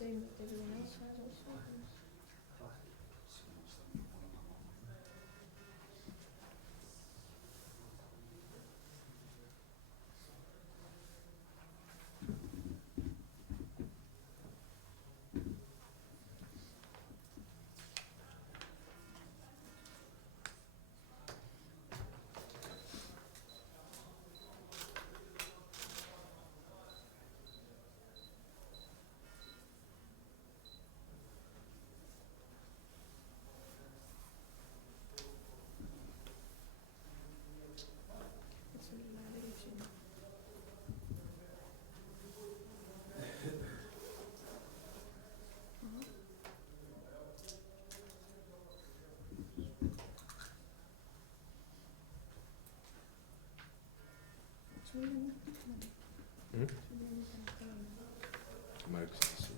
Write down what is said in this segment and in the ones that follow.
saying that everyone else has also. It's really loud, actually. It's really Hmm? it's really Merry Christmas.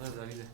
والله زعيدة.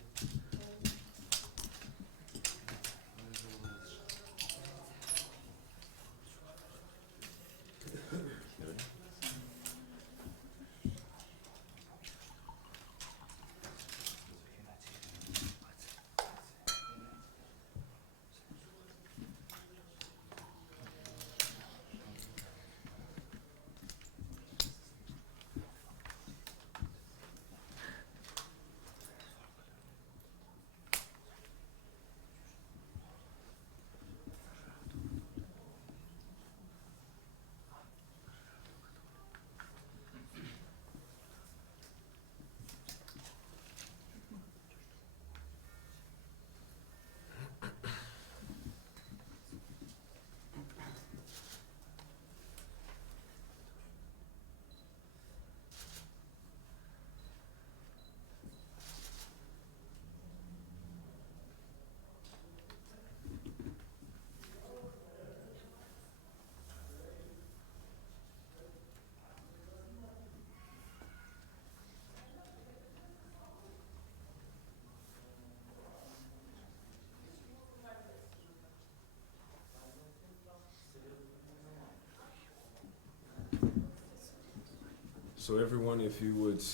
So everyone, if you would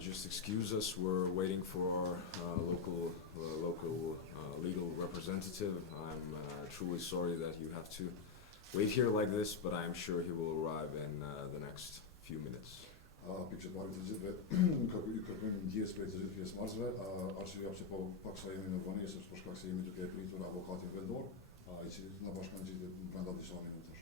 just excuse us, we're waiting for our local legal representative. I'm truly sorry that you have to wait here like this, but I'm sure he will arrive in the next few minutes. Пикче ве како им дие спрејцежит вие смарзве, арши јапсе пак са имено вани, се спош как се името ке притвора адвокати ведор, и си на башканците брандати са минуташ.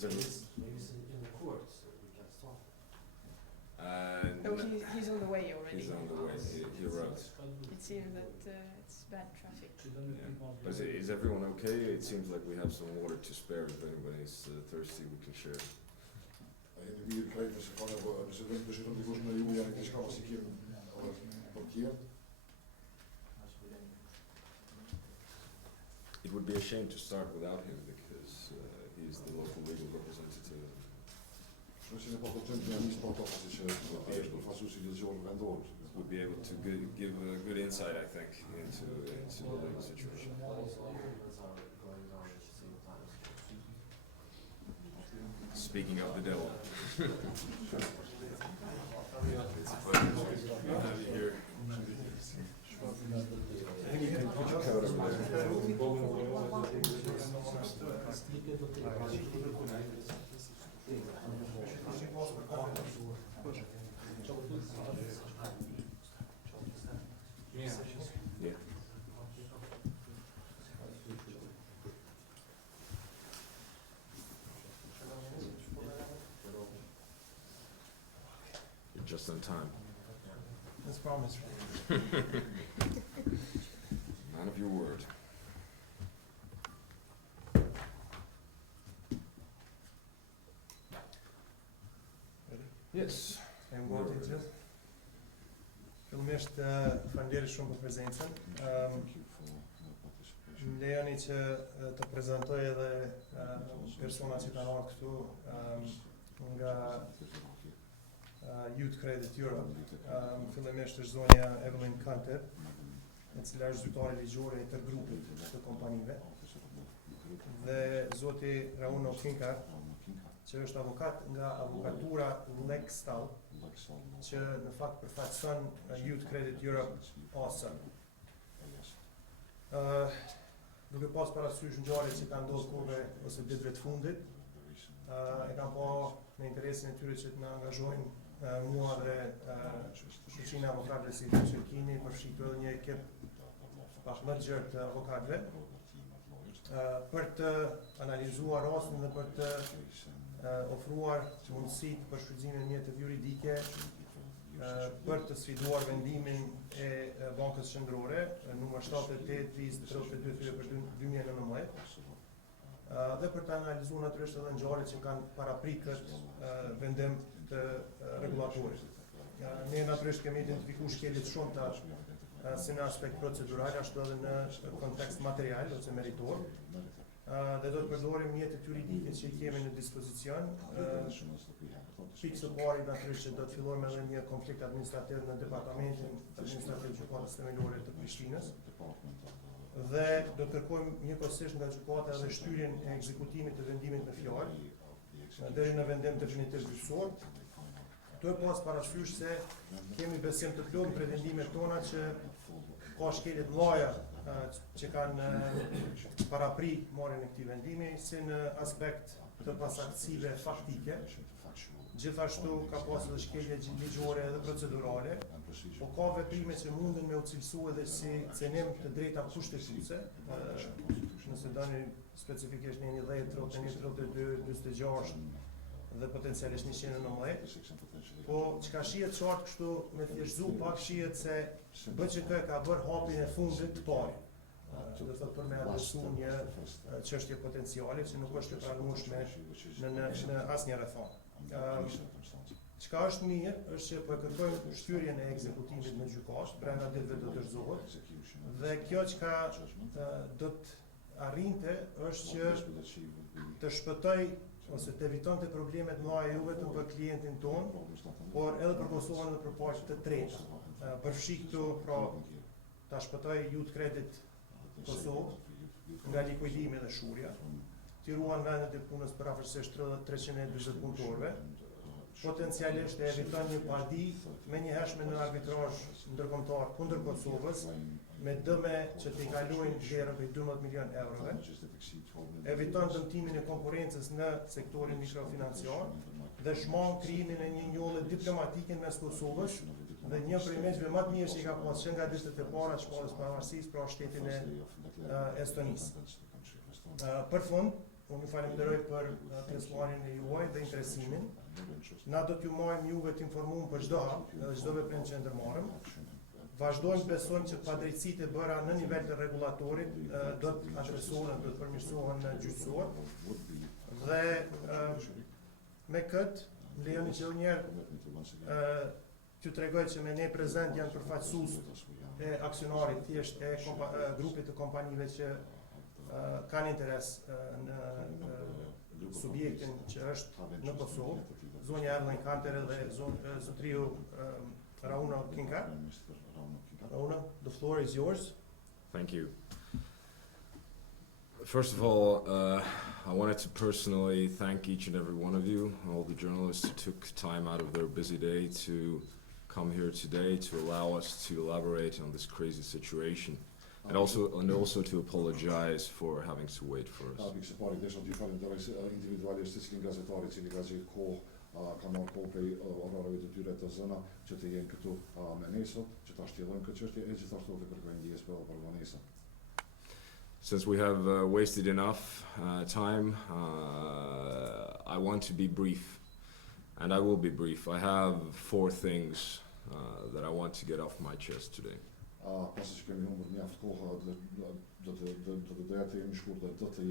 Is everyone? Oh, he's on the way already. He's on the way. He arrived. It seems that it's bad traffic. Yeah. But is everyone okay? It seems like we have some water to spare. If anybody's thirsty, we can share. En IuteCredit is gewoon, we zitten die koers met de Julian, het is gewoon als ik hier parkeer. It would be a shame to start without him because he's the local legal representative. Dus in de potentieel ja niet sport of is eerst of als je de zorg en door. Would be able to give a good insight, I think, into the legal situation. Speaking of the devil, it's a pleasure to have you here. Yeah. You're just on time. As promised. Man of your word. Yes. En wat is het? Filmisht falenderoj shumë për prezencën. Më lejoni që të prezantoj edhe personat që kanë ardhur këtu nga IuteCredit Europe. Fillimisht është zonja Evelyn Kanter, e cila është zyrtare ligjore e tërë grupit të kompanive. Dhe zoti Rauno Kinkar, që është avokat nga avokatura Lextal, që në fakt përfaqëson IuteCredit Europe ASA. Duke pas parasysh ngjarjet që kanë ndodhur kohëve ose ditëve të fundit, e kam pa në interesin e tyre që të na angazhojnë mua dhe shoqinë e avokatëve si Qerkini, përfshitur edhe një ekip pak më të gjerë të avokatëve, për të analizuar rastin dhe për të ofruar mundësitë për shfrytëzimin e mjeteve juridike për të sfiduar vendimin e Bankës Qendrore numër 78/32 për 2019 dhe për të analizuar natyrisht edhe ngjarjet që kanë paraprit këtë vendim të rregullatorit. Ne natyrisht kemi identifikuar shkelje të shumta si në aspekt procedural, ashtu edhe në kontekst material ose meritor. Dhe do të përdorim mjetet juridike që i kemi në dispozicion. Pikë së pari natyrisht që do të fillojmë edhe një konflikt administrativ në Departamentin Administrativ Gjykatës Themelore të Prishtinës. Dhe do të kërkojmë njëkohësisht nga gjykata edhe shtyrjen e ekzekutimit të vendimit me fjalë deri në vendim definitiv gjyqësor. Do e pas parasysh se kemi besim të plot në pretendimet tona që ka shkelje të mëdha që kanë parapri marrjen e këtij vendimi si në aspekt të pasaktësive faktike. Gjithashtu ka pasur edhe shkelje ligjore edhe procedurale, po ka veprime që munden me u cilësu edhe si cenim të drejta kushtetuese. Nëse doni specifikisht në 10, 31, 32, 46 dhe potencialisht 119. Po çka shihet qartë kështu me thjeshtësu pak shihet se BÇK ka bërë hapjen e fundit të parë. Do të thotë për me adresu një çështje potenciale që nuk është e pranueshme në asnjë rrethon. Çka është mirë është që po kërkojmë shtyrjen e ekzekutimit në gjykatë, brenda ditëve do të dorëzohet. Dhe kjo çka do të arrinte është që të shpëtoj ose të evitonte problemet mëdha jo vetëm për klientin ton, por edhe për Kosovën dhe për paqen të treta. Përfshi këtu pra ta shpëtoj IuteCredit Kosovë nga likuidimi dhe shurja, t'i ruan vendet e punës për afërsisht 340 punëtorëve, potencialisht e eviton një padi me një hershme në arbitrazh ndërkombëtar kundër Kosovës me dëme që t'i kalojnë vlerën prej 12 milion eurove, eviton dëmtimin e konkurrencës në sektorin mikrofinanciar dhe shmang krijimin e një njolle diplomatike mes Kosovës dhe një prej mesve më të mirë që i ka pas që nga ditët e para të shpalljes pavarësisë pra shtetin e Estonisë. Për fund, unë ju falenderoj për pjesëmarrjen e juaj dhe interesimin. Na do t'ju marrim juve të informuar për çdo hap dhe çdo veprim që ndërmarrim. Vazhdojmë besojmë që padrejtësitë e bëra në nivel të rregullatorit do të adresohen, do të përmirësohen gjyqësor. Dhe me këtë lejoni që një herë t'ju tregoj që me ne prezent janë përfaqësues e aksionarit thjesht e grupit të kompanive që kanë interes në subjektin që është në Kosovë, zonja Erlën Kanter dhe zotriu Rauna Kinka. Rauna, the floor is yours. Thank you. First of all, I wanted to personally thank each and every one of you, all the journalists who took time out of their busy day to come here today to allow us to elaborate on this crazy situation. And also to apologize for having to wait for us. Ka marrë kohë prej orarëve të tyre të zëna që të jenë këtu me ne sot, që ta shtjellojmë këtë çështje e gjithashtu të kërkojmë ndjesë për vonesën. Since we have wasted enough time, I want to be brief, and I will be brief. I have 4 things that I want to get off my chest today. Pasi që kemi humbur mjaft kohë, do të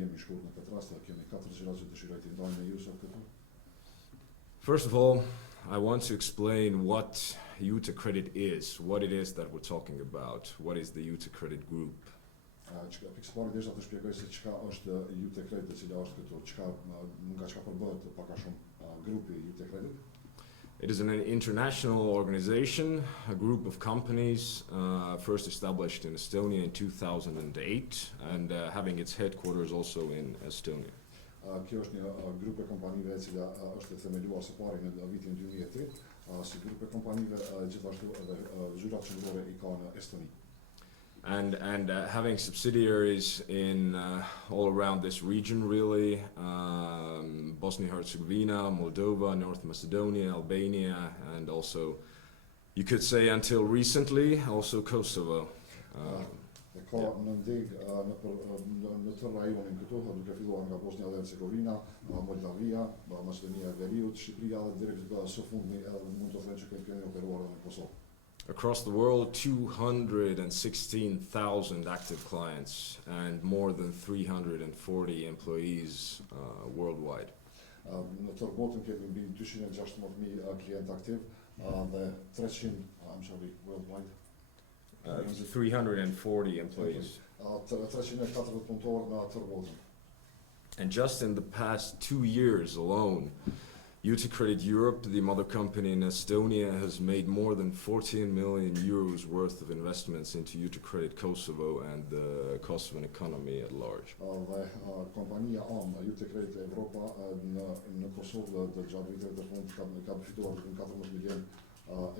jemi shkurt në këtë rast, kemi 4 gjëra që dëshiroj t'i ndajmë me ju sot këtu. First of all, I want to explain what IuteCredit is, what it is that we're talking about, what is the IuteCredit group. Pikësisht desha të shpjegoj se çka është IuteCredit, e cila është këtu, nga çka përbohet pak a shumë grupi IuteCredit. It is an international organization, a group of companies first established in Estonia in 2008 and having its headquarters also in Estonia. Kjo është një grup e kompanive e cila është themeluar së pari në vitin 2003, si grup e kompanive gjithashtu edhe zyrat qendrore i ka në Estoni. And having subsidiaries in all around this region really, Bosnia-Herzegovina, Moldova, North Macedonia, Albania, and also, you could say until recently, also Kosovo. Ka në ndeg në të rajonin këtu, duke filluar nga Bosnia dhe Hercegovina, Moldavia, Maqedonia e Veriut, Shqipëria dhe direkt së fundmi edhe mund të thënë që kemi operuar në Kosovë. Across the world, 216,000 active clients and more than 340 employees worldwide. Në tërë botën kemi mbi 216,000 klientë aktiv dhe 300, I'm sorry, worldwide. 340 employees. 340 punëtorë në tërë botën. And just in the past 2 years alone, IuteCredit Europe, the mother company in Estonia, has made more than 14 million euros worth of investments into IuteCredit Kosovo and the Kosovan economy at large. Dhe kompania IuteCredit Europa në Kosovë dhe gjatë viteve të fundit ka përfituar vetëm 14 milion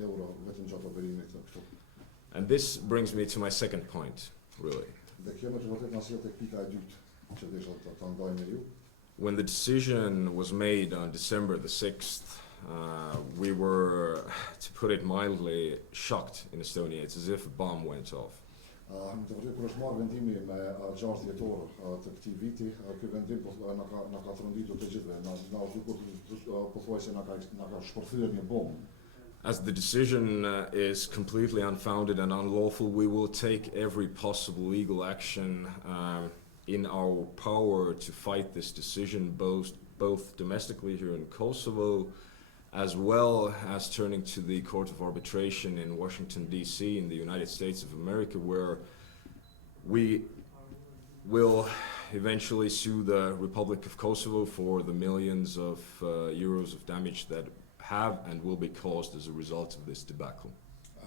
euro vetëm gjatë operimit këtu. And this brings me to my second point, really. Dhe kjo në të vërtetë na sjell tek pika e dytë që desha ta ndaj me ju. When the decision was made on December the 6th, we were, to put it mildly, shocked in Estonia. It's as if a bomb went off. Në të vërtetë kur është marrë vendimi me 6 dhjetor të këtij viti, ky vendim na ka tronditur të gjithëve, na pothuajse na ka shpërthyer një bombë. As the decision is completely unfounded and unlawful, we will take every possible legal action in our power to fight this decision, both domestically here in Kosovo, as well as turning to the Court of Arbitration in Washington, D.C. in the United States of America, where we will eventually sue the Republic of Kosovo for the millions of euros of damage that have and will be caused as a result of this debacle.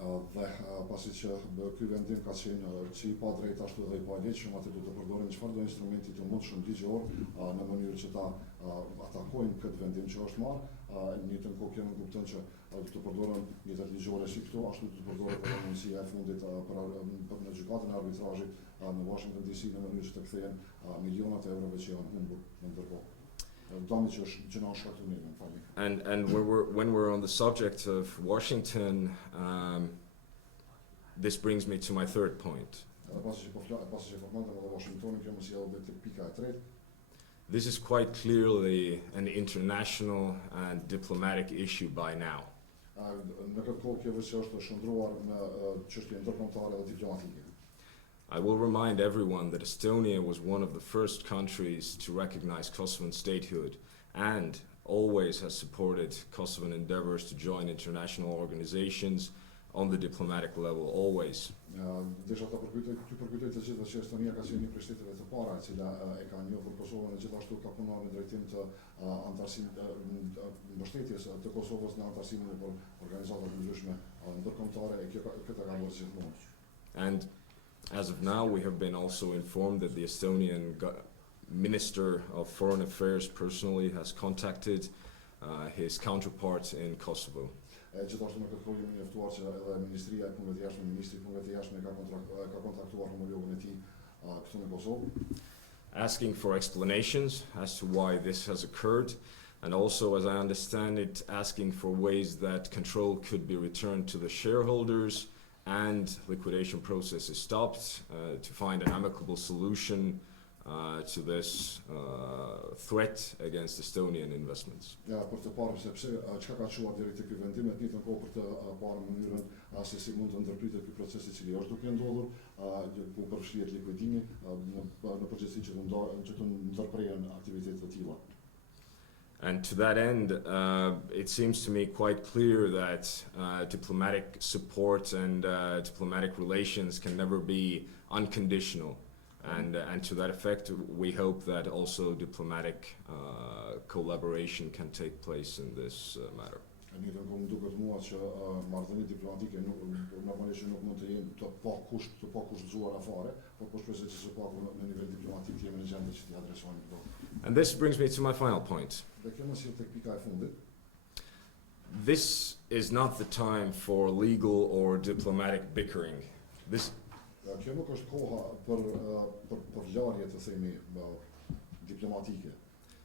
Dhe pasi që ky vendim ka qenë që i pa drejt ashtu edhe i pa ligjshëm, atë duhet të përdorim çfarëdo instrumenti të mundshëm ligjor në mënyrë që ta atakojnë këtë vendim që është marrë. Në njëjtën kohë kemi kupton që do të përdoren mjetet ligjore si këto, ashtu do të përdoret edhe mundësia e fundit për në gjykatën e arbitrazhit në Washington DC në mënyrë që të kthehen milionat e eurove që janë humbur në ndërkohë. And when we're on the subject of Washington, this brings me to my third point. This is quite clearly an international and diplomatic issue by now. I will remind everyone that Estonia was one of the first countries to recognize Kosovan statehood and always has supported Kosovan endeavors to join international organizations on the diplomatic level, always. Desha ta përkujtoj të gjithëve që Estonia ka qenë një prej shteteve të para e cila e ka njohur Kosovën dhe gjithashtu ka punuar në drejtim të mbështetjes të Kosovës në anëtarësimin e organizata të ndryshme ndërkombëtare e këtë ka bërë gjithmonë. And as of now, we have been also informed that the Estonian Minister of Foreign Affairs personally has contacted his counterpart in Kosovo. Gjithashtu në këtë kohë jemi njoftuar që edhe Ministria e Punëve të Jashtme, Ministri i Punëve të Jashtme ka kontaktuar homologun e tij këtu në Kosovë, asking for explanations as to why this has occurred, and also, as I understand it, asking for ways that control could be returned to the shareholders and liquidation process is stopped to find an amicable solution to this threat against Estonian investments. Për të parë sepse çka ka çuar deri te ky vendim, në të kohë për të parë mënyrën se si mund të ndërpritet ky proces i cili është duke ndodhur, ku përfshihet likuidimi në përgjithësi që të ndërprehen aktivitete të tilla. And to that end, it seems to me quite clear that diplomatic support and diplomatic relations can never be unconditional. And to that effect, we hope that also diplomatic collaboration can take place in this matter. Më duket mua që marrëdhëniet diplomatike normalisht nuk mund të jenë të pakushtzuara fare, por po shpresoj që së paku në nivel diplomatik të jemi në gjendje që t'i adresojmë këto. And this brings me to my final point. This is not the time for legal or diplomatic bickering. Kjo nuk është koha për larje të themi diplomatike.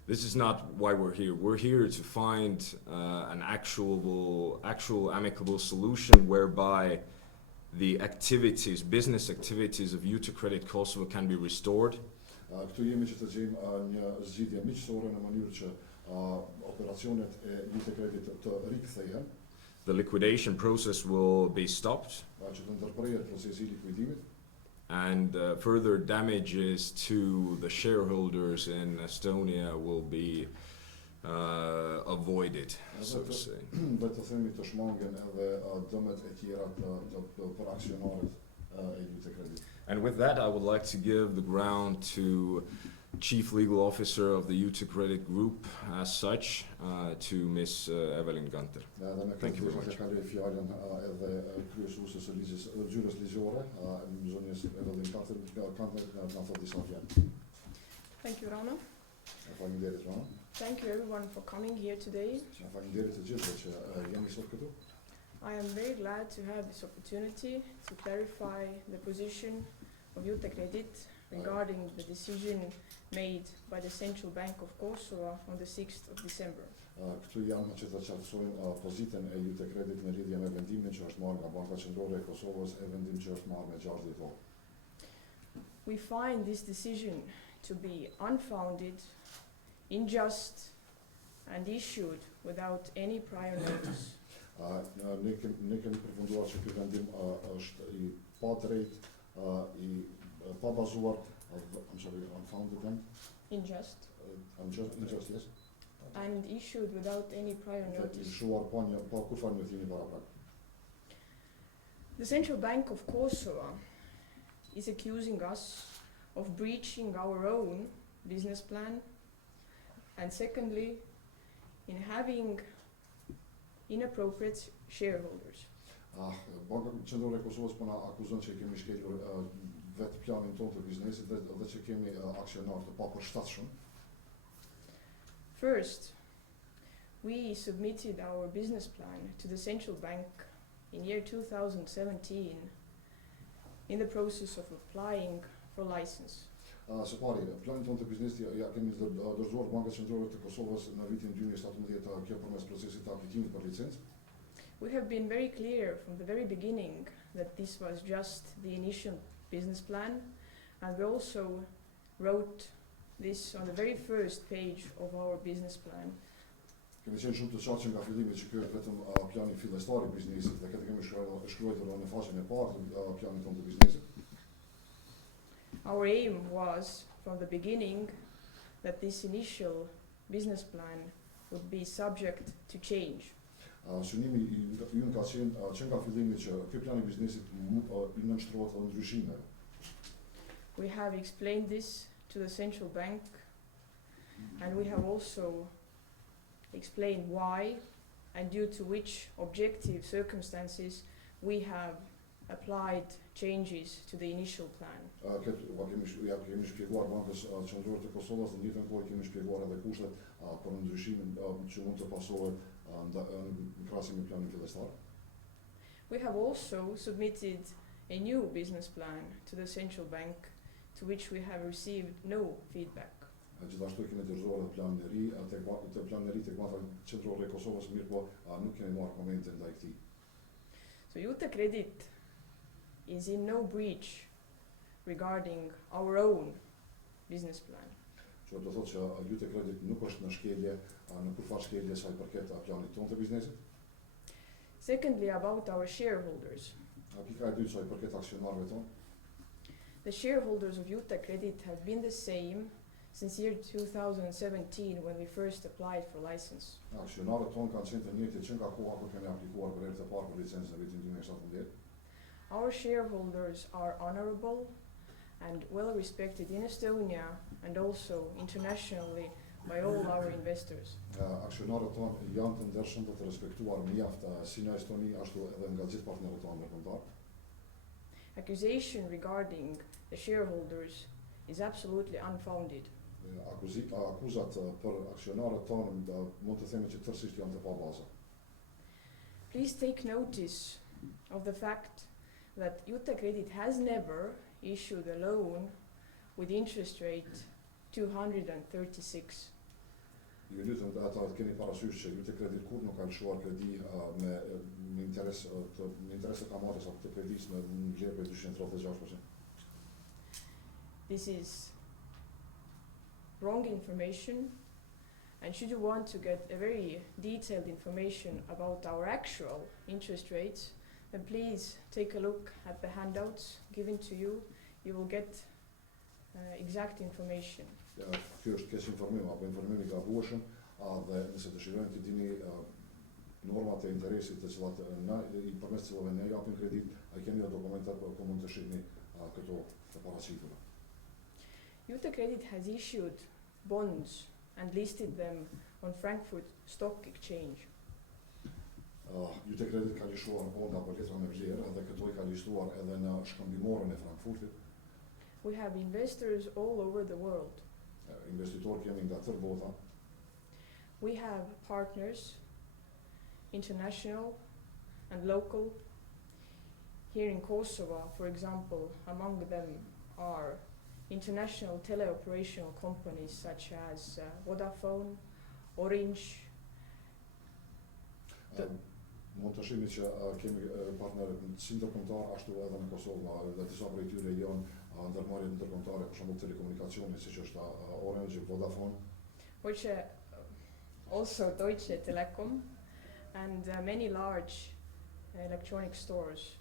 This is not why we're here. We're here to find an actual amicable solution whereby the activities, business activities of IuteCredit Kosovo can be restored. Këtu jemi që të gjejmë një zgjidhje miqësore në mënyrë që operacionet e IuteCredit të rikthehen. The liquidation process will be stopped. Që të ndërprehet procesi I likuidimit. And further damages to the shareholders in Estonia will be avoided, so to say. Dhe të themi të shmangen edhe dëmet e tjera për aksionarët e IuteCredit. And with that, I would like to give the ground to Chief Legal Officer of the IuteCredit Group, as such, to Ms. Evelyn Gunter. Thank you very much. Thank you, Rana. Thank you everyone for coming here today. I am very glad to have this opportunity to clarify the position of IuteCredit regarding the decision made by the Central Bank of Kosovo on the 6th of December. Këtu jam që të qartësojmë pozitën e IuteCredit në lidhje me vendimin që është marrë nga Banka Qendrore e Kosovës e vendim që është marrë me 6 ditë. We find this decision to be unfounded, unjust, and issued without any prior notice. Ne kemi përfunduar që ky vendim është I padrejt, I pabazuar, I'm sorry, unfounded then? Unjust. Unjust, yes. And issued without any prior notice. The Central Bank of Kosovo is accusing us of breaching our own business plan, and secondly, in having inappropriate shareholders. Banka Qendrore e Kosovës po na akuzon që kemi shkelur vetë planin tonë të biznesit dhe që kemi aksionar të papërshtatshëm. First, we submitted our business plan to the central bank in year 2017 in the process of applying for license. Së pari, planin tonë të biznesit ja kemi dorëzuar Bankës Qendrore të Kosovës në vitin 2017 kjo përmes procesit të aplikimit për licencë. We have been very clear from the very beginning that this was just the initial business plan, and we also wrote this on the very first page of our business plan. Kemi qenë shumë të qartë që nga fillimi që ky është vetëm plani fillestar i biznesit dhe këtë kemi shkruar në faqen e parë të planit tonë të biznesit. Our aim was from the beginning that this initial business plan would be subject to change. Synimi ynë ka qenë që nga fillimi që ky plan i biznesit i nënshtrohet edhe ndryshimeve. We have explained this to the central bank, and we have also explained why and due to which objective circumstances we have applied changes to the initial plan. Kemi shpjeguar Bankës Qendrore të Kosovës dhe në njëjtën kohë kemi shpjeguar edhe kushtet për ndryshimin që mund të pasohet në krahasim me planin fillestar. We have also submitted a new business plan to the central bank, to which we have received no feedback. Gjithashtu kemi dorëzuar edhe planin e ri tek Banka Qendrore e Kosovës, mirë po nuk kemi marrë komente ndaj këtij. So IuteCredit is in no breach regarding our own business plan. Që do thotë që IuteCredit nuk është në shkelje, në kurfar shkelje sa i përket planit tonë të biznesit. Secondly, about our shareholders. Pika e dytë sa i përket aksionarëve tonë. The shareholders of IuteCredit have been the same since year 2017 when we first applied for license. Aksionarët tonë kanë qenë të njëjtë që nga koha kur kemi aplikuar për herë të parë për licencën në vitin 2017. Our shareholders are honorable and well respected in Estonia and also internationally by all our investors. Aksionarët tonë janë të ndershëm dhe të respektuar mjaft si në Estoni ashtu edhe nga gjithë partnerët tonë ndërkombëtar. Accusation regarding the shareholders is absolutely unfounded. Akuzat për aksionarët tonë mund të themi që tërësisht janë të pabaza. Please take notice of the fact that IuteCredit has never issued a loan with interest rate 236. Ju lutem ata të keni parasysh që IuteCredit kur nuk ka lëshuar kredi me interes të kamatës apo të kredisë me vlerë prej 236%. This is wrong information, and should you want to get a very detailed information about our actual interest rates, then please take a look at the handouts given to you. You will get exact information. Kjo është keq informim apo informim i gabueshëm, dhe nëse dëshirojnë të dini normat e interesit të cilat përmes të cilave ne japim kredit, kemi edhe dokumenta ku mund të shihni këto të paraqitura. IuteCredit has issued bonds and listed them on Frankfurt Stock Exchange. IuteCredit ka lishuar bonda për letra me vlerë dhe këto i ka listuar edhe në shkëmbimorën e Frankfurtit. We have investors all over the world. Investitor kemi nga tërë bota. We have partners, international and local. Here in Kosovo, for example, among them are international teleoperational companies such as Vodafone, Orange. Mund të shihni që kemi partnerë si ndërkombëtar ashtu edhe në Kosovë dhe disa prej tyre janë ndërmarrjet ndërkombëtare, për shembull telekomunikacione siç është Orange, Vodafone. Also Deutsche Telekom and many large electronic stores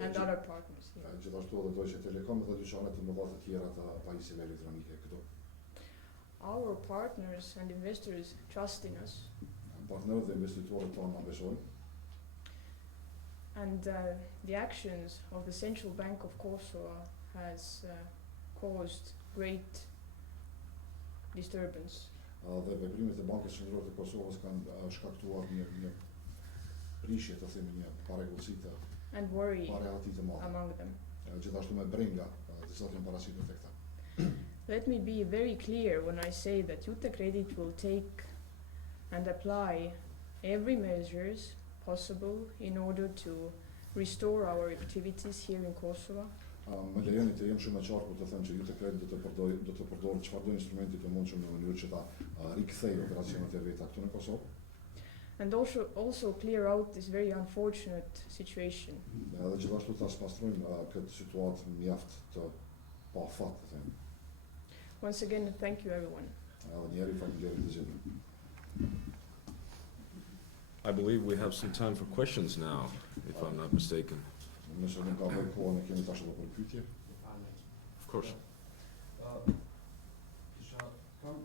and other partners. Gjithashtu edhe Deutsche Telekom dhe dyqane të mëdha të tjera të pajisjeve elektronike këtu. Our partners and investors trust in us. Partnerët dhe investitorët tonë na besojnë. And the actions of the Central Bank of Kosovo has caused great disturbance. Dhe veprimet e Bankës Qendrore të Kosovës kanë shkaktuar një prishje të themi një parregullsi të and worry pareallëti të madhe. among them. Gjithashtu me brenga të cilat janë parasitur tek ta. Let me be very clear when I say that IuteCredit will take and apply every measures possible in order to restore our activities here in Kosovo. Më lejoni të jem shumë e qartë për të thënë që IuteCredit do të përdorë çfarëdo instrumenti të mundshëm në mënyrë që ta rikthejë operacionet e veta këtu në Kosovë. And also clear out this very unfortunate situation. Edhe gjithashtu ta spastrojmë këtë situatë mjaft të pafat, të themi. Once again, thank you everyone. Edhe njëri faleminderit të gjithëve. I believe we have some time for questions now, if I'm not mistaken. Nëse nuk ka bërë kohë, ne kemi tash edhe për pyetje. Of course. Kisha kam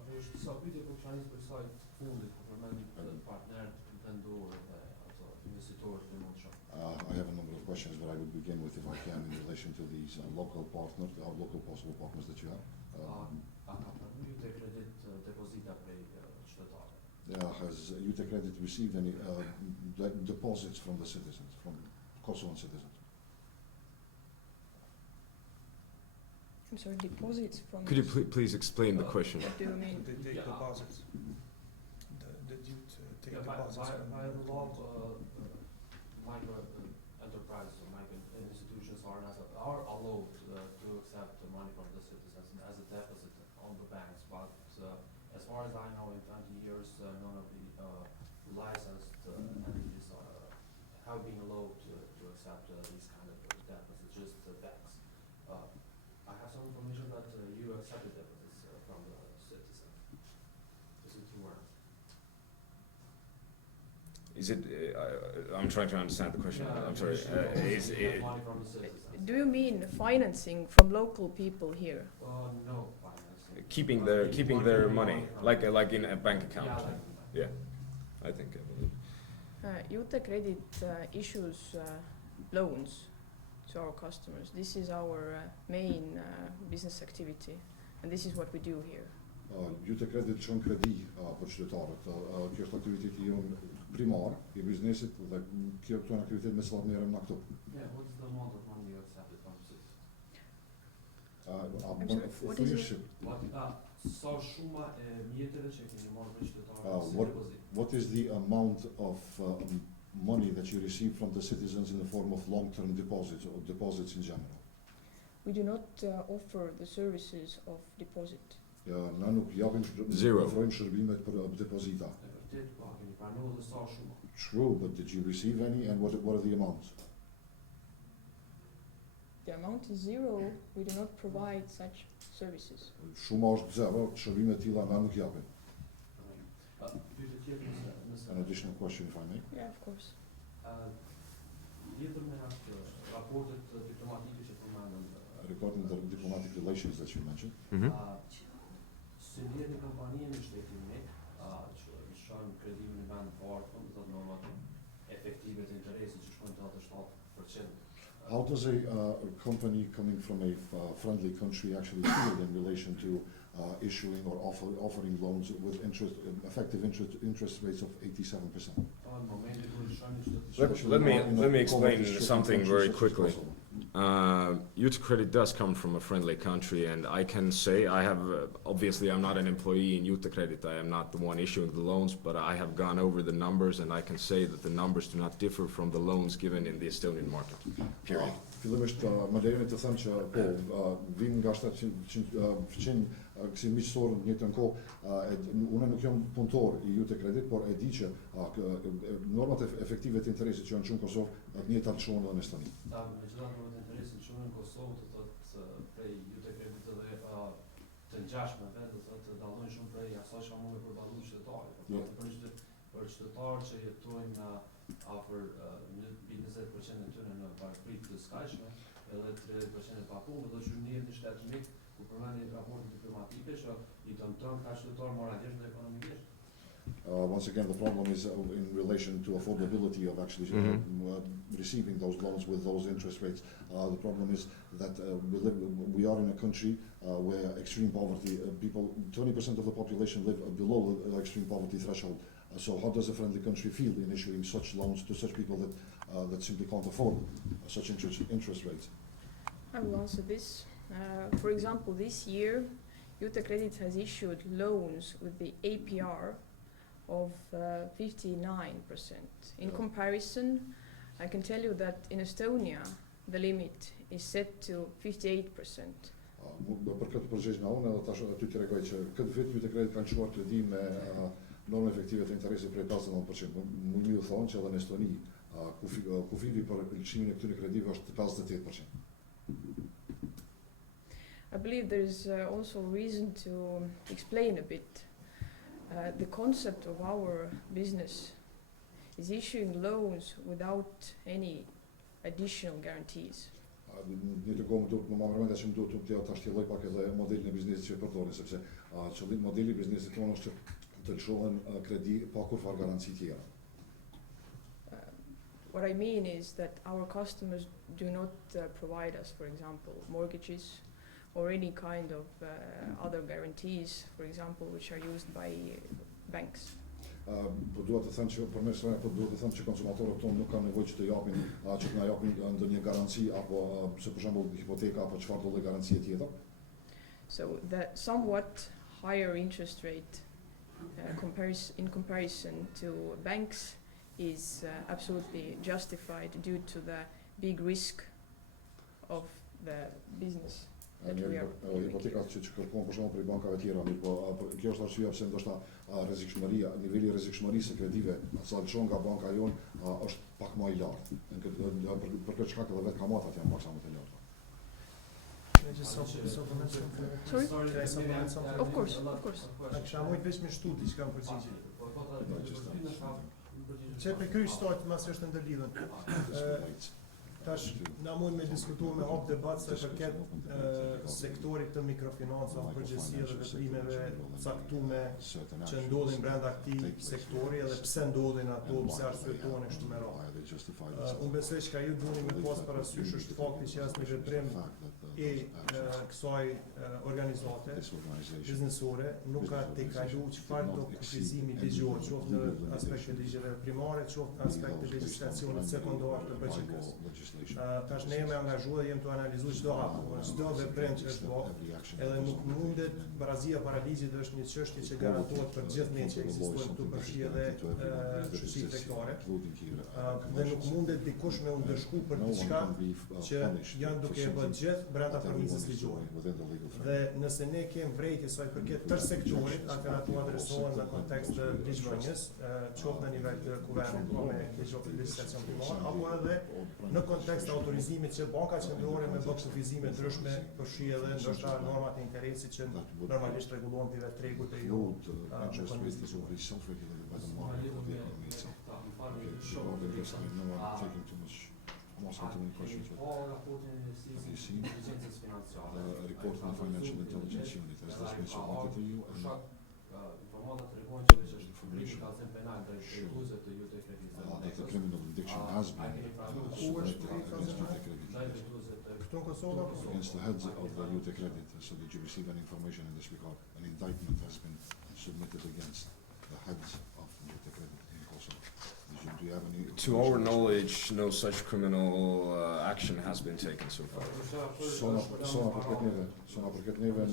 avesh disa pyetje për kisha nisë për kësaj fundit kur përmend partnerët vendor dhe ato investitorët e mundshëm. I have a number of questions, but I would begin with, if I can, in relation to these local partners, local possible partners that you have. A ka pranuar IuteCredit depozita prej qytetarëve? Has IuteCredit received any deposits from the citizens, from Kosovan citizens? I'm sorry, deposits from... Could you please explain the question? What do you mean? They take Yeah. deposits. The due to take Yeah, deposits. by the law, micro enterprises or micro institutions are allowed to accept the money from the citizens as a deposit on the banks, but as far as I know, in 20 years, none of the licensed entities have been allowed to accept these kind of deposits, just the banks. I have some information that you accepted deposits from the citizens. Is it true or not? Is it? I'm trying to understand the question. I'm sorry. Is it? Money from the citizens? Do you mean financing from local people here? No financing. Keeping their money, like in a bank account. Yeah, I think I believe. IuteCredit issues loans to our customers. This is our main business activity, and this is what we do here. IuteCredit çon kredi për qytetarët. Kjo është aktiviteti jon primar i biznesit dhe kjo këto janë aktivitet me cilat merrem na këtu. Yeah, what's the amount of money you accepted from citizens? I'm sorry, what is it? Sa shuma e mjeteve që keni marrë për qytetarët si depozit? What is the amount of money that you receive from the citizens in the form of long-term deposits or deposits in general? We do not offer the services of deposit. Na nuk japim Zero. ofrojmë shërbimet për depozita. E vërtet, po, keni pranuar dhe sa shuma? True, but did you receive any and what are the amounts? The amount is zero. We do not provide such services. Shuma është zero, shërbime të tilla na nuk japin. Pyetje tjetër nëse An additional question, if I may. Yeah, of course. lidhur me atë raportet diplomatike që përmendëm, Regarding the diplomatic relations that you mentioned, si lidhje në kompaninë me shtetin ne, që lëshon kredimin në vend parë, do të thotë normat efektive të interesit që shkojnë të 7%. how does a company coming from a friendly country actually feel in relation to issuing or offering loans with effective interest rates of 87%? Në momentin kur lëshoni Let me explain something very quickly. IuteCredit does come from a friendly country, and I can say I have, obviously I'm not an employee in IuteCredit, I am not the one issuing the loans, but I have gone over the numbers and I can say that the numbers do not differ from the loans given in the Estonian market, period. Fillimisht më lejoni të them që po vim nga 700 kësi miqësorë në njëjtën kohë, unë nuk jam punëtor i IuteCredit, por e di që normat efektive të interesit që janë çunë në Kosovë, të njëjtat çuhen edhe në Estoni. Megjithatë normat e interesit që në Kosovë do thotë prej IuteCredit dhe të ngjashmeve, do thotë dallojnë shumë prej asaj që mund të përballohet qytetarit. Për qytetarë që jetojnë afër 20% e tyre në barapritë të skajshme, edhe 30% e papunë, do të thotë në një shtet mik ku përmendin raporte diplomatike që i dëmton ka qytetarë moralisht dhe ekonomikisht. Once again, the problem is in relation to affordability of actually receiving those loans with those interest rates. The problem is that we are in a country where extreme poverty, 20% of the population live below the extreme poverty threshold. So how does a friendly country feel in issuing such loans to such people that simply can't afford such interest rates? I will answer this. For example, this year, IuteCredit has issued loans with the APR of 59%. In comparison, I can tell you that in Estonia, the limit is set to 58%. Për këtë përgjigje nga unë, edhe tash aty t'i regoj që këtë vit IuteCredit kanë çuar kredi me normë efektive të interesit prej 59%. Mund më thonë që edhe në Estoni kufivi për lëshimin e këtyre kredive është 58%. I believe there is also reason to explain a bit. The concept of our business is issuing loans without any additional guarantees. Një të kohë më marrë mendja që më duhet të ta shtjelloj pak edhe modelin e biznesit që përdorin, sepse modeli i biznesit tonë është të lëshohen kredi pa kurfar garanci tjera. What I mean is that our customers do not provide us, for example, mortgages or any kind of other guarantees, for example, which are used by banks. Po duhet të them që përmes po duhet të them që konsumatorët tonë nuk kanë nevojë që të japin që na japin ndonjë garanci apo se për shembull hipoteka apo çfarë do lloj garancie tjetër. So the somewhat higher interest rate in comparison to banks is absolutely justified due to the big risk of the business that we are doing. Hipoteka që kërkon për shembull prej bankave tjera, mirë po kjo është arsyeja pse ndoshta rrezikshmëria, niveli i rrezikshmërisë së kredive sa lëshon nga banka jonë është pak më i lartë. Për këtë shkak edhe vetë kamatat janë pak sa më të larta. Can I just supplement something? Sorry? Can I supplement something? Of course, of course. A kisha mujt veç me shtu diçka në përgjigje. Që për ky shtat mas është ndërlidhur. Tash na mund me diskutu me hap debat se përket sektorit të mikrofinancave përgjithësi dhe veprimeve caktume që ndodhin brenda këtij sektori edhe pse ndodhin ato, pse arsyetohen kështu me radhë. Unë besoj që ju duni me pas parasysh është fakti që asnjë veprim i kësaj organizate biznesore nuk ka të kalu çfarë do kufizimi ligjor, qoftë në aspektet ligjore primare, qoftë në aspektet legjislacionit sekondar të BCK-s. Tash ne jemi angazhuar dhe jemi të analizuar çdo hap, çdo veprim që është bërë, edhe nuk mundet barazia para ligjit është një çështje që garantohet për gjithë ne që ekzistojnë këtu përfshi edhe shoqëritë tregtare. Dhe nuk mundet dikush me u ndëshku për diçka që janë duke e bërë gjithë brenda fërmizës ligjore. Dhe nëse ne kemi vrejtje sa i përket tërë sektorit, atëherë ato adresohen në kontekst të ligjvënies, qoftë në nivel të kuvernit pa me legjislacion primar, apo edhe në kontekst të autorizimit që banka qendrore me bë kufizime ndryshme përfshi edhe ndoshta normat e interesit që normalisht rregullohen për vetë tregut e jo Report on the Financial Intelligence Unit, has this been submitted to you? That the criminal indiction has been submitted against IuteCredit against the heads of the IuteCredit. So did you receive any information in this regard? An indictment has been submitted against the heads of IuteCredit in Kosovo. Do you have any? To our knowledge, no such criminal action has been taken so far. Sona përket neve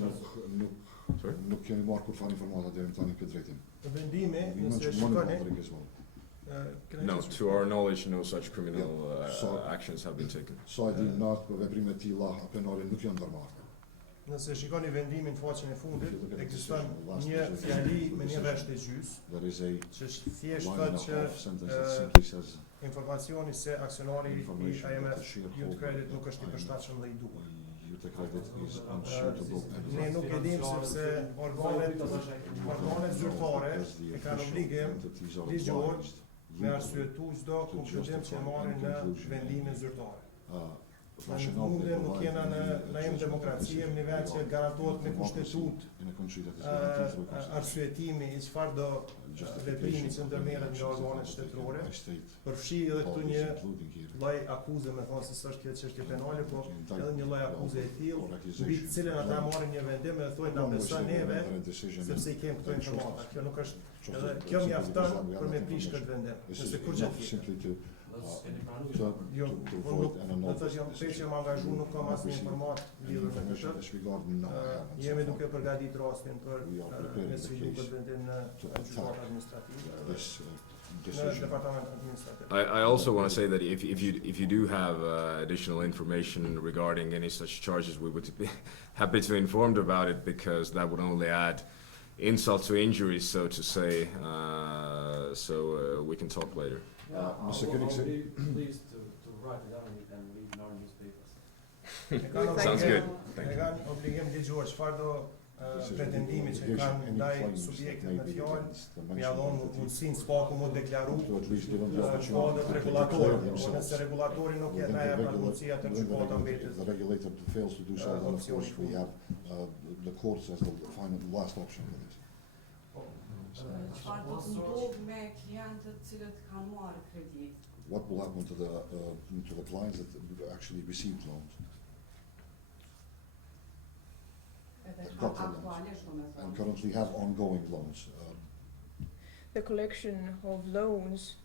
nuk kemi marrë kurfar informata deri tani këtë drejtim. Vendimi, nëse shikoni, No, to our knowledge, no such criminal actions have been taken. Sa e dim natë për veprime të tilla penale nuk janë ndërmarrë. Nëse shikoni vendimin në faqen e fundit, ekziston një fjali me një rresht e gjys, që thjesht thotë që informacioni se aksionari i IMF IuteCredit nuk është i përshtatshëm dhe i duhur. Ne nuk e dim sepse organet zyrtare e kanë obligim ligjor me arsyetu çdo konkludim që marrin në vendimin zyrtar. Mundin nuk jena në një demokraci, në nivel që garantohet me kushtetut arsyetimi i çfarë do veprimi që ndërmerret nga organet shtetërore, përfshi edhe këtu një lloj akuze, me thonë se s'është kjo çështje penale, po edhe një lloj akuze e tillë, mbi të cilën ata marrin një vendim dhe thonë na beson neve sepse i kemi këto informata. Kjo nuk është edhe kjo mjafton për me prish këtë vendim. Nëse kur gjatë jo, unë nuk, do të jam pesë jam angazhu, nuk kam asnjë informat lidhur me këtë. Jemi duke përgatitur rastin për me sfidu këtë vendim në gjykatë administrative. I also want to say that if you do have additional information regarding any such charges, we would be happy to inform about it, because that would only add insult to injury, so to say. So we can talk later. Yeah, Mr. I'll Koenig, be pleased to write it down and read in our newspapers. Sounds good. Ne kanë obligim ligjor, çfarë do pretendimi që kanë ndaj subjektit në fjalë, mja dhonë mundësinë spaku mu deklaru, po dhe regulatori, nëse regulatori nuk jetë na jep atë mundësia të gjykata mbetet the regulator fails to do so, then of course we have the courts as the final last option for this. Çfarë do të ndodhë me klientët cilët kanë marrë kredi? What will happen to the clients that actually received loans Edhe Got the aktualisht do me and thonë. currently have ongoing loans? The collection of loans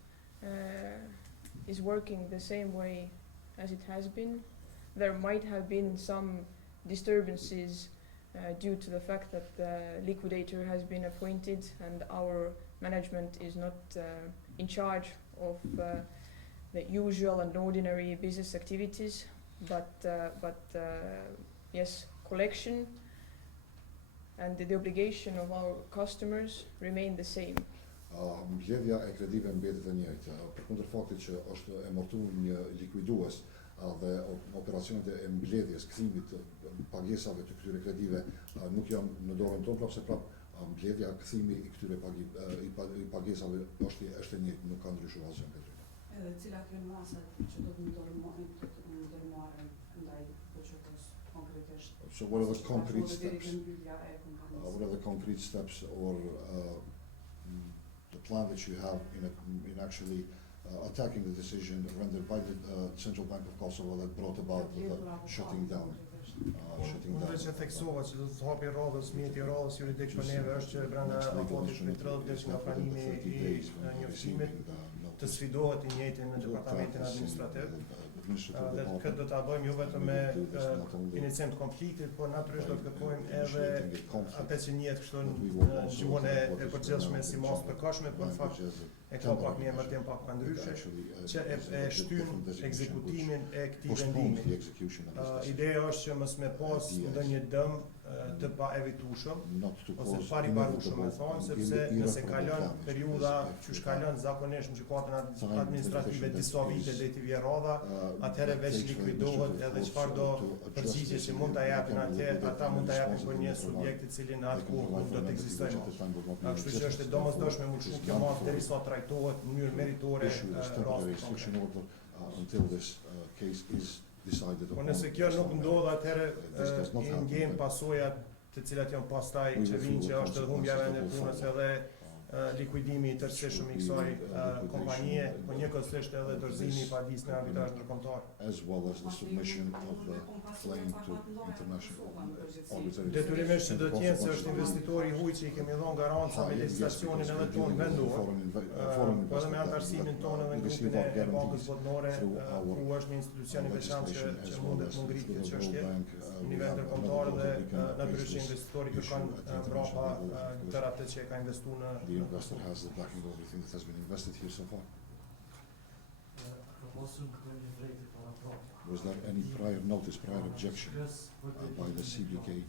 is working the same way as it has been. There might have been some disturbances due to the fact that the liquidator has been appointed and our management is not in charge of the usual and ordinary business activities, but yes, collection and the obligation of our customers remain the same. Mbledhja e kredive mbetet e njëjtë. Përkundër faktit që është emërtuar një likuidues dhe operacionet e mbledhjes, kthimit të pagesave të këtyre kredive nuk janë në dorën tonë, prapse mbledhja, kthimi i këtyre i pagesave është e njëjtë, nuk ka ndryshuar asgjë nga kjo. Edhe cilat janë rastet që do të ndërmarren ndaj BÇK-s konkretisht? So what are the concrete Ashtu deri steps? te mbyllja e kompanisë. What are the concrete steps or the plan that you have in actually attacking the decision rendered by the Central Bank of Kosovo that brought about the shutting down? Unë veç e theksova që do të hapi radhës, mjeti radhës juridik për neve është që brenda raportit për 30 ditë nga pranimi i njoftimit të sfidohet i njëjtin në departamentin administrativ. Dhe këtë do ta bëjmë jo vetëm me inicim të konfliktit, por natyrisht do të kërkojmë edhe atë që njihet kështu në gjuhën e përgjithshme si mos përkohshme, por në fakt e ka pak një emërtim pak më ndryshe, që e shtyn ekzekutimin e këtij vendimi. Ideja është që mos me pas ndonjë dëm të pa evitueshëm ose të pariparueshëm, me thonë, sepse nëse kalon periudha që kalon zakonisht në gjykatën administrative disa vite deri te vjen radha, atëherë veç likuidohet edhe çfarëdo përgjigje që mund ta japin atje, ata mund ta japin për një subjekt i cili në atë kohë nuk do të ekzistojë më. Kështu që është e domosdoshme më shumë kjo mas derisa trajtohet në mënyrë meritore rasti konkret. Until this case is decided Po upon. nëse kjo nuk ndodh, atëherë i ndjejmë pasojat të cilat janë pastaj që vinë, që është edhe humbja e vendit punës edhe likuidimi i tërësishëm i kësaj kompanie, po njëkohësisht edhe dorëzimi i padisë në arbitrazh ndërkombëtar. As well as the submission of the claim to international arbitration. Detyrimisht që do të jenë se është investitori i huaj që i kemi dhënë garanca me legjislacionin edhe tonë vendor, po edhe me antarësimin tonë edhe në grupin e Bankës Botërore, ku është një institucion i veçantë që mundet të ngritë këtë çështje në nivel ndërkombëtar dhe natyrisht investitori kërkon mbrapa tërë atë që e ka investuar në The investor has the backing of everything that has been invested here so far. Was there any prior notice, prior objection by the CBK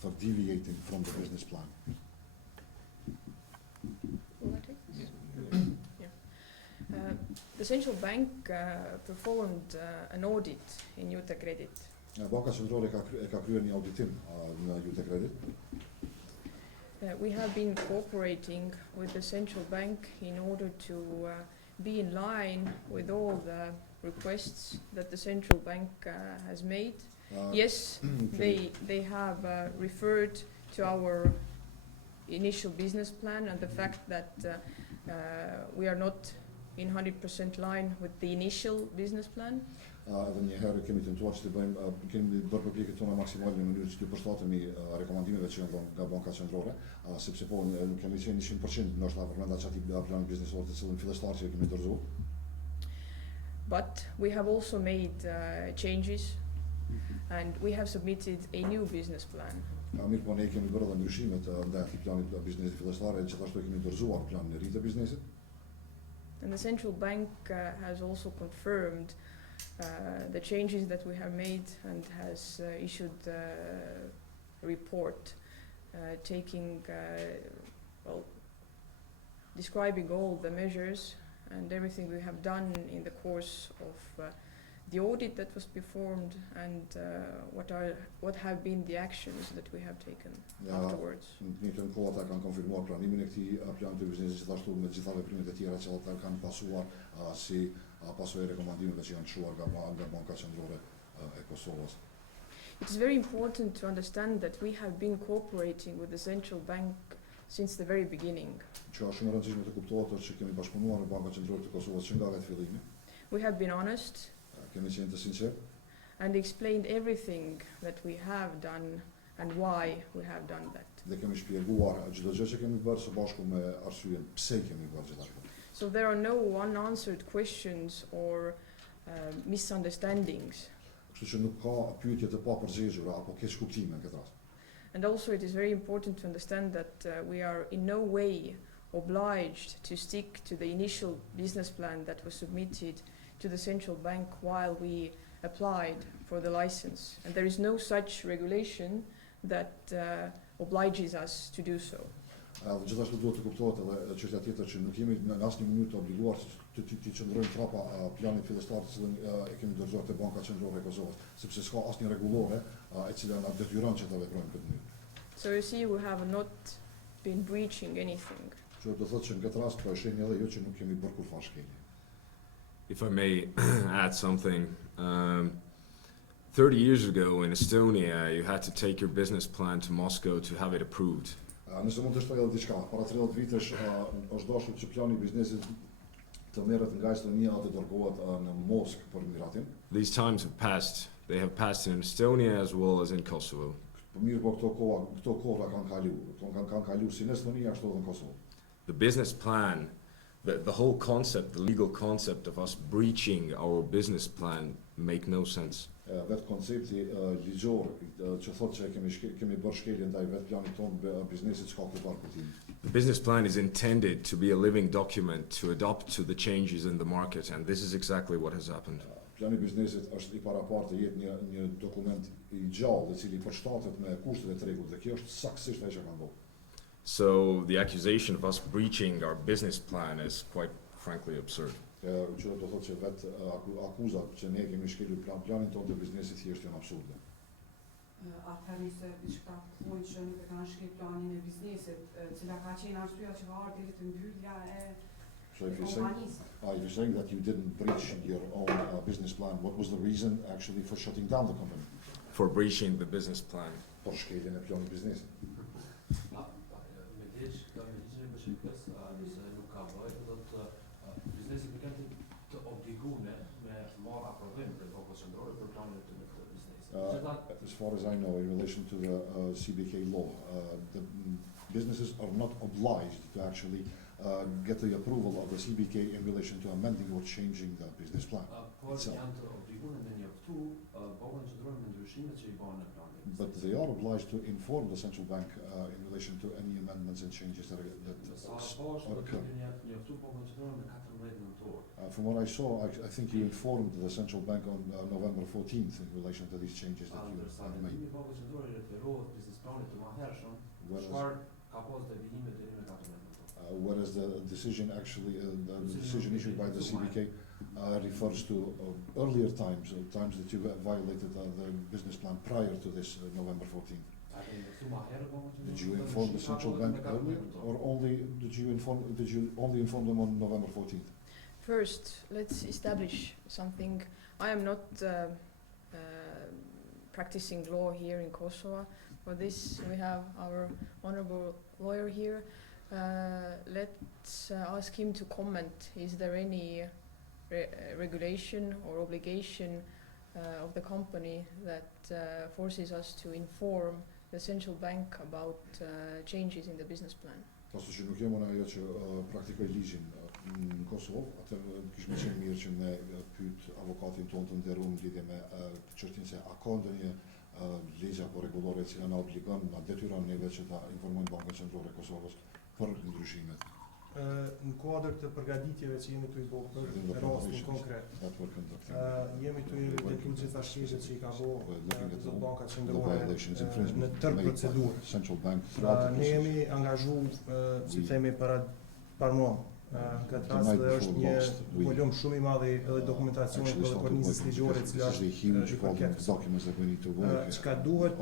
for deviating from the business plan? Will I take this? Yeah. The central bank performed an audit in IuteCredit. Banka Centrale ka kryer një auditim në IuteCredit. We have been cooperating with the central bank in order to be in line with all the requests that the central bank has made. Yes, they have referred to our initial business plan and the fact that we are not in 100% line with the initial business plan. Edhe një herë kemi tentuar që të bëjmë, kemi bërë përpjekjet tona maksimale në mënyrë që të përshtatemi rekomandimeve që janë nga Banka Qendrore, sepse po nuk kemi qenë 100% ndoshta përmenda çati plani biznesor të cilën fillestar që kemi dorëzuar. But we have also made changes and we have submitted a new business plan. Mirë, po ne kemi bërë edhe ndryshimet ndaj atij planit biznesit fillestar, e gjithashtu kemi dorëzuar planin e ri të biznesit. And the central bank has also confirmed the changes that we have made and has issued a report describing all the measures and everything we have done in the course of the audit that was performed and what have been the actions that we have taken afterwards. Në këtë kohë ata kanë konfirmuar pranimin e këtij plani të biznesit, gjithashtu me gjitha veprimet e tjera që ata kanë pasuar si pasojë rekomandimeve që janë çuar nga Banka Qendrore e Kosovës. It is very important to understand that we have been cooperating with the central bank since the very beginning. Që është shumë e rëndësishme të kuptohet që kemi bashkëpunuar me Banka Qendrore të Kosovës që nga vetë fillimi. We have been honest Kemi qenë të sinqert and explained everything that we have done and why we have done that. dhe kemi shpjeguar çdo gjë që kemi bërë së bashku me arsyeën pse kemi bërë gjithashtu. So there are no unanswered questions or misunderstandings. Kështu që nuk ka pyetje të papërgjegjura apo keq kuptime në këtë rast. And also it is very important to understand that we are in no way obliged to stick to the initial business plan that was submitted to the central bank while we applied for the license. And there is no such regulation that obliges us to do so. Gjithashtu duhet të kuptohet edhe çështja tjetër që nuk jemi në asnjë mënyrë të obliguar të qëndrojmë trapa planit fillestar të cilën e kemi dorëzuar te Banka Qendrore e Kosovës, sepse s'ka asnjë rregullore e cila na detyron që të veprojmë këtë mënyrë. So you see, we have not been breaching anything. Që do thotë që në këtë rast po e shihni edhe ju që nuk kemi bërë kurrë shkelje. If I may add something, 30 years ago in Estonia, you had to take your business plan to Moscow to have it approved. Nëse mund të shtoj edhe diçka, para 30 vitesh është dashur që plani i biznesit të merret nga Estonia dhe dërgohet në Moskë për miratin. These times have passed. They have passed in Estonia as well as in Kosovo. Po mirë, po këto kohra kanë kaluar si në Estoni ashtu edhe në Kosovë. The business plan, the whole concept, the legal concept of us breaching our business plan make no sense. Vetë koncepti ligjor që thotë që kemi bërë shkelje ndaj vetë planit tonë biznesit s'ka kurrë kuptim. The business plan is intended to be a living document to adapt to the changes in the market, and this is exactly what has happened. Plani i biznesit është i parapartë të jetë një dokument i gjallë i cili përshtatet me kushtet e tregut dhe kjo është saktësisht ajo që ka ndodhur. So the accusation of us breaching our business plan is quite frankly absurd. Që do thotë që vetë akuzat që ne kemi shkelur planin tonë të biznesit thjesht janë absurde. Atëherë nëse diçka thonë që nuk e kanë shkelur planin e biznesit, cila ka qenë arsyeja që ka ardhur deri te mbyllja e kompanisë. You're saying that you didn't breach your own business plan. What was the reason actually for shutting down the company? For breaching the business plan. Për shkeljen e planit biznesit. As far as I know, in relation to the CBK law, the businesses are not obliged to actually get the approval of the CBK in relation to amending or changing the business plan. But they are obliged to inform the central bank in relation to any amendments and changes that occur. From what I saw, I think you informed the central bank on November 14th in relation to these changes that you have made. Whereas the decision actually, the decision issued by the CBK refers to earlier times that you violated the business plan prior to this November 14th. Did you inform the central bank earlier, or did you only inform them on November 14th? First, let's establish something. I am not practicing law here in Kosovo. For this, we have our honorable lawyer here. Let's ask him to comment. Is there any regulation or obligation of the company that forces us to inform the central bank about changes in the business plan? Pastaj që nuk jam unë ajo që praktikoj ligjin në Kosovë, atë kish më qenë mirë që ne pyet avokatin tonë të nderuar lidhje me çështjen se a ka ndonjë ligj apo rregullore që na obligon, na detyron neve që ta informojmë Bankën Qendrore e Kosovës për ndryshimet. Në kuadër të përgatitjeve që jemi të i bëhë për rastin konkret, jemi të i detyruar gjitha shkeshet që i ka bëhë Banka Qendrore në tërë procedurë. Ne jemi angazhu, si themi, par mua. Këtë rast dhe është një volum shumë i madh edhe dokumentacioni për kornizës ligjore e cila është i përket. Çka duhet,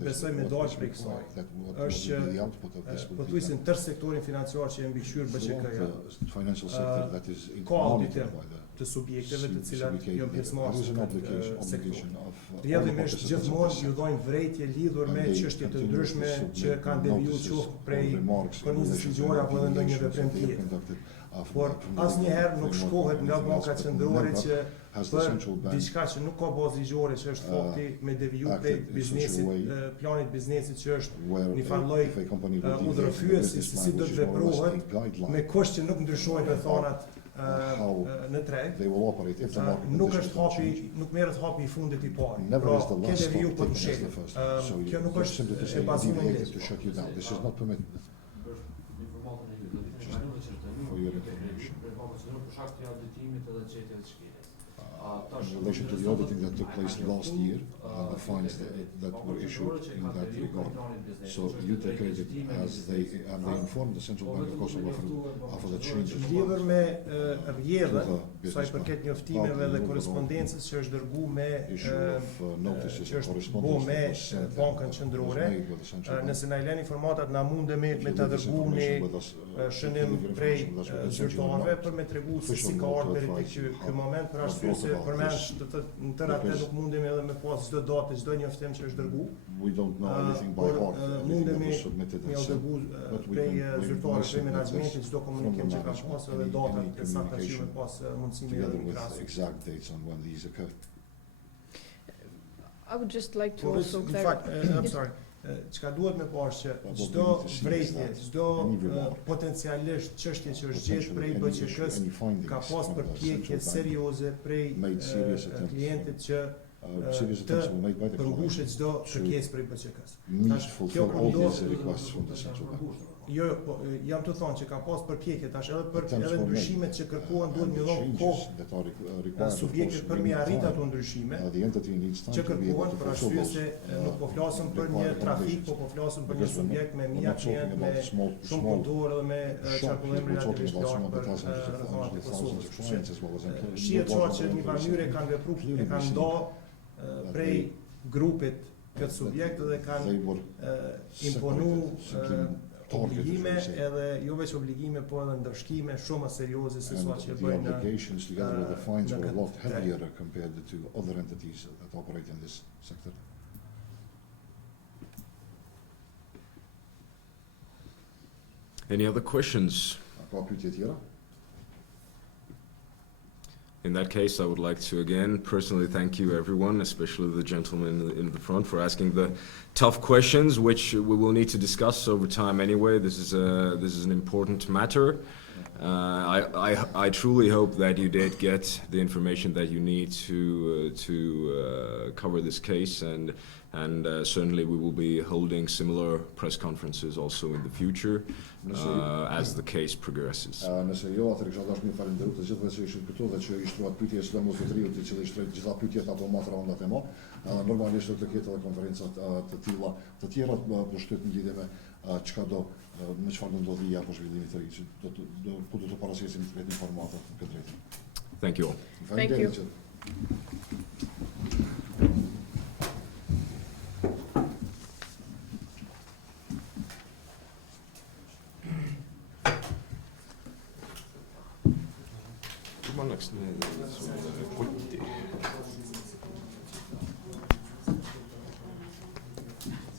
besoj me dalë prej kësaj, është që pothuajse në tërë sektorin financiar që e mbikëqyr BCK-ja, ka auditim të subjekteve të cilat janë pjesëmarrëse në këtë sektor. Rrjedhimisht gjithmonë ju dhojnë vrejtje lidhur me çështje të ndryshme që kanë devijuar qoftë prej kornizës ligjore apo edhe ndonjë veprim tjetër. Por asnjëherë nuk shkohet nga Banka Qendrore që për diçka që nuk ka bazë ligjore, që është fakti me deviju prej biznesit, planit biznesit që është një farë lloj udhërrëfyesi se si do të veprohet me kusht që nuk ndryshojnë rrethanat në treg, nuk është hapi, nuk merret hapi i fundit i parë. Pra, ke deviju për të shkelur. Kjo nuk është e bazuar në ligj. In relation to the auditing that took place last year, the fines that were issued in that regard. So IuteCredit, they informed the Central Bank of Kosovo of the changes. Lidhur me rrjedhën, sa i përket njoftimeve dhe korrespondencës që është dërguar me që është bërë me Bankën Qendrore, nëse na i lën informatat na mundemi me ta dërguani shënim prej zyrtarëve për me tregu se si ka ardhur deri tek ky moment, për arsye se përmend në tërë atë nuk mundemi edhe me pas çdo datë, çdo njoftim që është dërguar. We don't know anything by heart. Mundemi me u dërgu prej zyrtarëve prej menaxhmentit çdo komunikim që ka pasur edhe datat e sakta që me pas mundësimi together të with krahasoj. exact dates on when these occurred. I would just like to In also fact, clarify. I'm sorry. Çka duhet me pas që çdo vërejtje, çdo potencialisht çështje që është gjetur prej BQK-s ka pas përpjekje serioze prej klientit që të përmbushet çdo kërkesë prej BQK-s. Need to fulfill all these requests from the Central Bank. Jo, jam të thonë që ka pas përpjekje tash edhe ndryshimet që kërkohen duhet më dhënë kohë subjektet për mi arrit ato ndryshime që kërkohen për arsye se nuk po flasim për një trafik, po flasim për një subjekt me mijë klient, me shumë punëtor dhe me qarkullim relativisht lartë për rrethanat e Kosovës. Shihet qartë që në një mënyrë kanë vepruar, e kanë ndarë prej grupit këtë subjekt dhe kanë imponuar obligime edhe jo veç obligime, po edhe ndërshkime shumë serioze se sa që bëjnë obligations together with the fines were a lot heavier compared to other entities that operate in this sector. Any other questions? Ka pyetje tjera? In that case, I would like to again personally thank you everyone, especially the gentleman in the front, for asking the tough questions, which we will need to discuss over time anyway. This is an important matter. I truly hope that you did get the information that you need to cover this case, and certainly we will be holding similar press conferences also in the future as the case progresses. Nëse jo, atëherë kisha dashur të falenderoj të gjithëve që ishin këtu dhe që i shtruat pyetje së mosfetriut, i cili shtruat gjitha pyetjet apo matra ondat e mo. Normalisht do të ketë edhe konferenca të tilla të tjera për shtyp në lidhje me çka do me çfarë do ndodhi apo zhvillimi të ri, ku do të paraqesim të ketë informata në këtë drejtim. Thank you all. Thank you. äkki pannaks need sulle kotti?